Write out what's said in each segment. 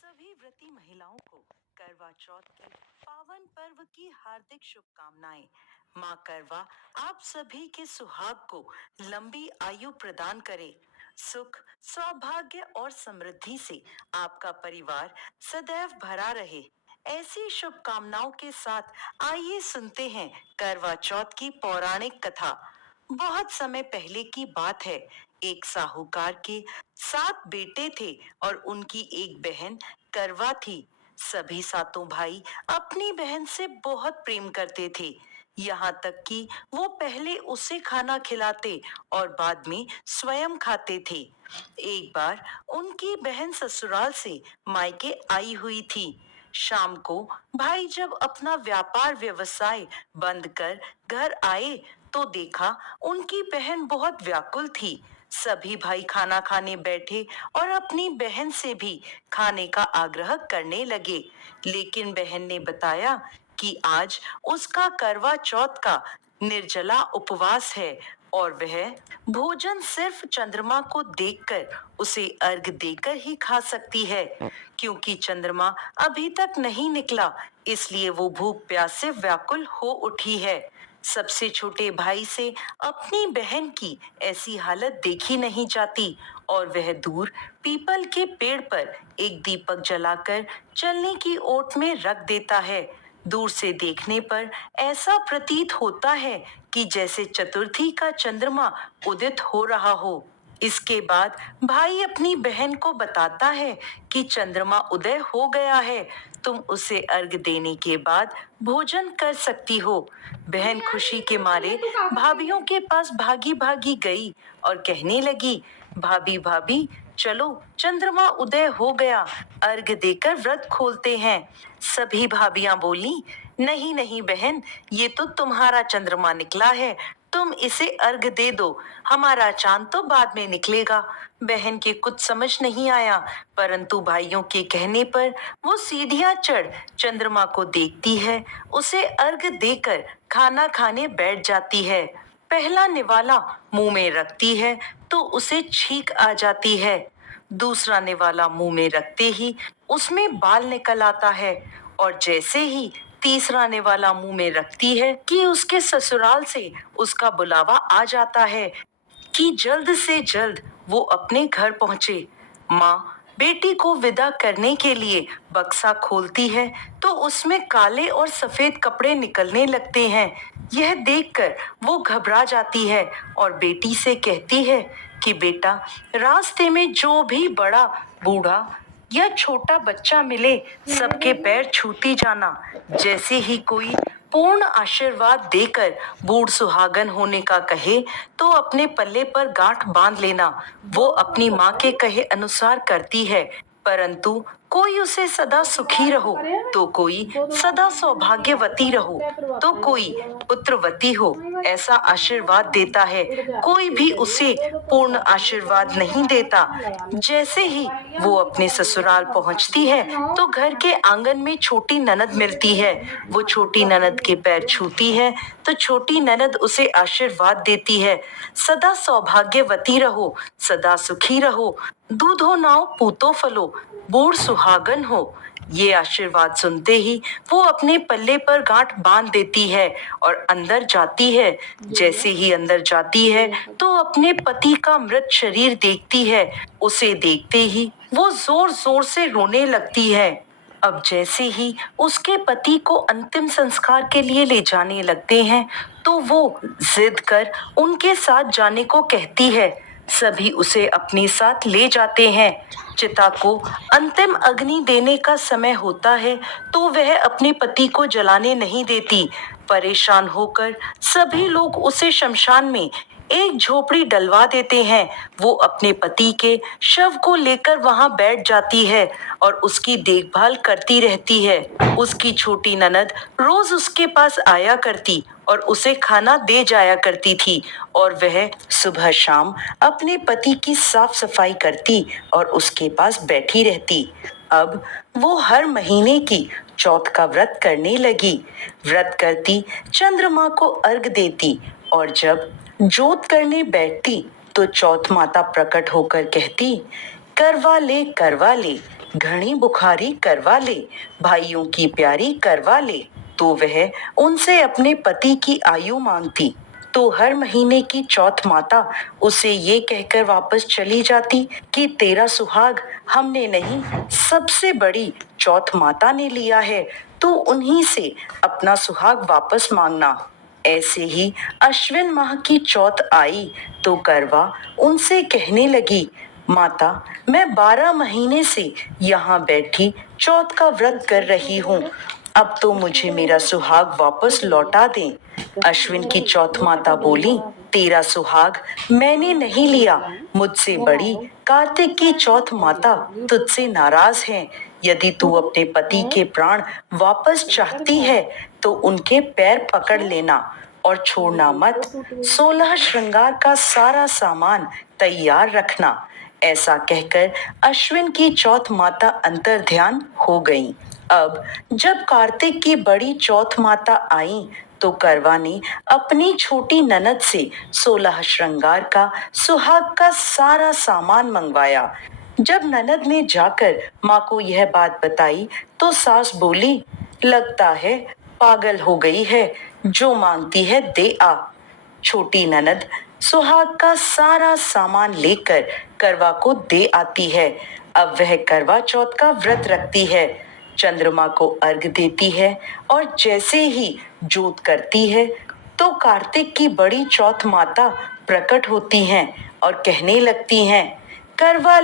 सभी व्रती महिलाओं को करवा चौथ के पावन पर्व की हार्दिक शुभकामनाएं। माँ करवा आप सभी के सुहाग को लंबी आयु प्रदान करे। सुख, सौभाग्य और समृद्धि से आपका परिवार सदैव भरा रहे। ऐसी शुभकामनाओं के साथ आइए सुनते हैं करवा चौथ की पौराणिक कथा। बहुत समय पहले की बात है। एक साहूकार के 7 बेटे थे और उनकी एक बहन करवा थी। सभी सातों भाई अपनी बहन से बहुत प्रेम करते थे, यहाँ तक कि वो पहले उसे खाना खिलाते और बाद में स्वयं खाते थे। एक बार उनकी बहन ससुराल से मायके आई हुई थी। शाम को भाई जब अपना व्यापार व्यवसाय बंद कर घर आए तो देखा उनकी बहन बहुत व्याकुल थी। सभी भाई खाना खाने बैठे और अपनी बहन से भी खाने का आग्रह करने लगे, लेकिन बहन ने बताया कि आज उसका करवा चौथ का निर्जला उपवास है और वह भोजन सिर्फ चंद्रमा को देखकर उसे अर्घ देकर ही खा सकती है। क्योंकि चंद्रमा अभी तक नहीं निकला, इसलिए वो भूख प्यास से व्याकुल हो उठी है। सबसे छोटे भाई से अपनी बहन की ऐसी हालत देखी नहीं जाती और वह दूर पीपल के पेड़ पर एक दीपक जलाकर चलने की ओट में रख देता है। दूर से देखने पर ऐसा प्रतीत होता है कि जैसे चतुर्थी का चंद्रमा उदित हो रहा हो। इसके बाद भाई अपनी बहन को बताता है कि चंद्रमा उदय हो गया है, तुम उसे अर्घ देने के बाद भोजन कर सकती हो। बहन खुशी के मारे भाभीियों के पास भागी भागी गई और कहने लगी, भाभी भाभी चलो चंद्रमा उदय हो गया, अर्घ देकर व्रत खोलते हैं। सभी भाभियां बोली, नहीं नहीं बहन, ये तो तुम्हारा चंद्रमा निकला है, तुम इसे अर्घ दे दो, हमारा चांद तो बाद में निकलेगा। बहन के कुछ समझ नहीं आया, परंतु भाइयों के कहने पर वो सीढ़ियां चढ़ चंद्रमा को देखती है, उसे अर्घ देकर खाना खाने बैठ जाती है। पहला निवाला मुंह में रखती है तो उसे छींक आ जाती है। दूसरा निवाला मुंह में रखते ही उसमें बाल निकल आता है और जैसे ही तीसरा निवाला मुंह में रखती है कि उसके ससुराल से उसका बुलावा आ जाता है कि जल्द से जल्द वो अपने घर पहुंचे। माँ बेटी को विदा करने के लिए बक्सा खोलती है तो उसमें काले और सफेद कपड़े निकलने लगते हैं। यह देखकर वो घबरा जाती है और बेटी से कहती है कि बेटा, रास्ते में जो भी बड़ा, बूढ़ा या छोटा बच्चा मिले सबके पैर छूती जाना। जैसे ही कोई पूर्ण आशीर्वाद देकर बूढ़ सुहागन होने का कहे तो अपने पल्ले पर गांठ बांध लेना। वो अपनी माँ के कहे अनुसार करती है, परंतु कोई उसे सदा सुखी रहो तो कोई सदा सौभाग्यवती रहो तो कोई पुत्रवती हो ऐसा आशीर्वाद देता है। कोई भी उसे पूर्ण आशीर्वाद नहीं देता। जैसे ही वो अपने ससुराल पहुंचती है तो घर के आंगन में छोटी ननद मिलती है। वो छोटी ननद के पैर छूती है तो छोटी ननद उसे आशीर्वाद देती है, सदा सौभाग्यवती रहो, सदा सुखी रहो, दूधो नाव पूतो फलो, बूढ़ सुहागन हो। ये आशीर्वाद सुनते ही वो अपने पल्ले पर गांठ बांध देती है और अंदर जाती है। जैसे ही अंदर जाती है तो अपने पति का मृत शरीर देखती है। उसे देखते ही वो जोर जोर से रोने लगती है। अब जैसे ही उसके पति को अंतिम संस्कार के लिए ले जाने लगते हैं तो वो जिद कर उनके साथ जाने को कहती है। सभी उसे अपने साथ ले जाते हैं। चिता को अंतिम अग्नि देने का समय होता है तो वह अपने पति को जलाने नहीं देती। परेशान होकर सभी लोग उसे शमशान में एक झोपड़ी डलवा देते हैं। वो अपने पति के शव को लेकर वहां बैठ जाती है और उसकी देखभाल करती रहती है। उसकी छोटी ननद रोज उसके पास आया करती और उसे खाना दे जाया करती थी और वह सुबह शाम अपने पति की साफ सफाई करती और उसके पास बैठी रहती। अब वो हर महीने की चौथ का व्रत करने लगी। व्रत करती, चंद्रमा को अर्घ देती और जब जोत करने बैठती तो चौथ माता प्रकट होकर कहती, करवा ले घनी बुखारी करवा ले, भाइयों की प्यारी करवा ले। तो वह उनसे अपने पति की आयु मांगती, तो हर महीने की चौथ माता उसे ये कहकर वापस चली जाती कि तेरा सुहाग हमने नहीं, सबसे बड़ी चौथ माता ने लिया है, तो उन्हीं से अपना सुहाग वापस मांगना। ऐसे ही अश्विन माह की चौथ आई तो करवा उनसे कहने लगी, माता, मैं 12 महीने से यहाँ बैठी चौथ का व्रत कर रही हूँ, अब तो मुझे मेरा सुहाग वापस लौटा दें। अश्विन की चौथ माता बोली, तेरा सुहाग मैंने नहीं लिया, मुझसे बड़ी कार्तिक की चौथ माता तुझसे नाराज है। यदि तू अपने पति के प्राण वापस चाहती है तो उनके पैर पकड़ लेना और छोड़ना मत। 16 श्रृंगार का सारा सामान तैयार रखना। ऐसा कहकर अश्विन की चौथ माता अंतर ध्यान हो गई। अब जब कार्तिक की बड़ी चौथ माता आई तो करवा ने अपनी छोटी ननद से 16 श्रृंगार का सुहाग का सारा सामान मंगवाया। जब ननद ने जाकर माँ को यह बात बताई तो सास बोली, लगता है पागल हो गई है, जो मांगती है दे आ। छोटी ननद सुहाग का सारा सामान लेकर करवा को दे आती है। अब वह करवा चौथ का व्रत रखती है, चंद्रमा को अर्घ देती है और जैसे ही जोत करती है तो कार्तिक की बड़ी चौथ माता प्रकट होती हैं और कहने लगती हैं, करवा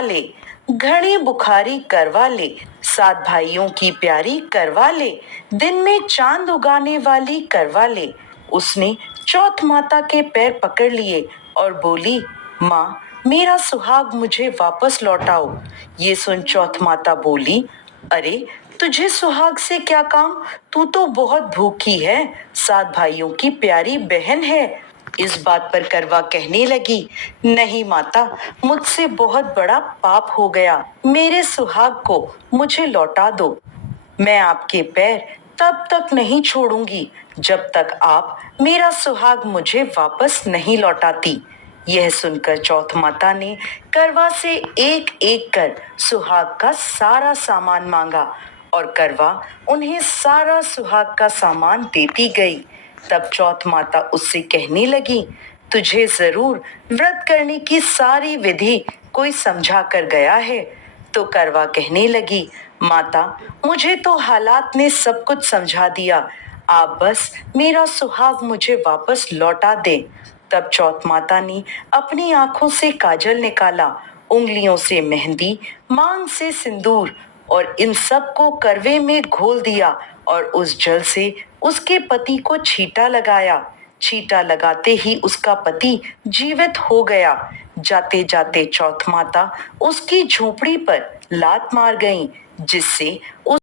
ले, घड़ी बुखारी करवा ले, 7 भाइयों की प्यारी करवा ले, दिन में चांद उगाने वाली करवा ले। उसने चौथ माता के पैर पकड़ लिए और बोली, माँ, मेरा सुहाग मुझे वापस लौटाओ। ये सुन चौथ माता बोली, अरे तुझे सुहाग से क्या काम, तू तो बहुत भूखी है, 7 भाइयों की प्यारी बहन है। इस बात पर करवा कहने लगी, नहीं माता, मुझसे बहुत बड़ा पाप हो गया, मेरे सुहाग को मुझे लौटा दो। मैं आपके पैर तब तक नहीं छोड़ूंगी जब तक आप मेरा सुहाग मुझे वापस नहीं लौटाती। यह सुनकर चौथ माता ने करवा से एक एक कर सुहाग का सारा सामान मांगा और करवा उन्हें सारा सुहाग का सामान देती गई। तब चौथ माता उससे कहने लगी, तुझे जरूर व्रत करने की सारी विधि कोई समझा कर गया है। तो करवा कहने लगी, माता, मुझे तो हालात ने सब कुछ समझा दिया, आप बस मेरा सुहाग मुझे वापस लौटा दे। तब चौथ माता ने अपनी आंखों से काजल निकाला, उंगलियों से मेहंदी, मांग से सिंदूर और इन सब को करवे में घोल दिया और उस जल से उसके पति को छींटा लगाया। छींटा लगाते ही उसका पति जीवित हो गया। जाते जाते चौथ माता उसकी झोपड़ी पर लात मार गईं, जिससे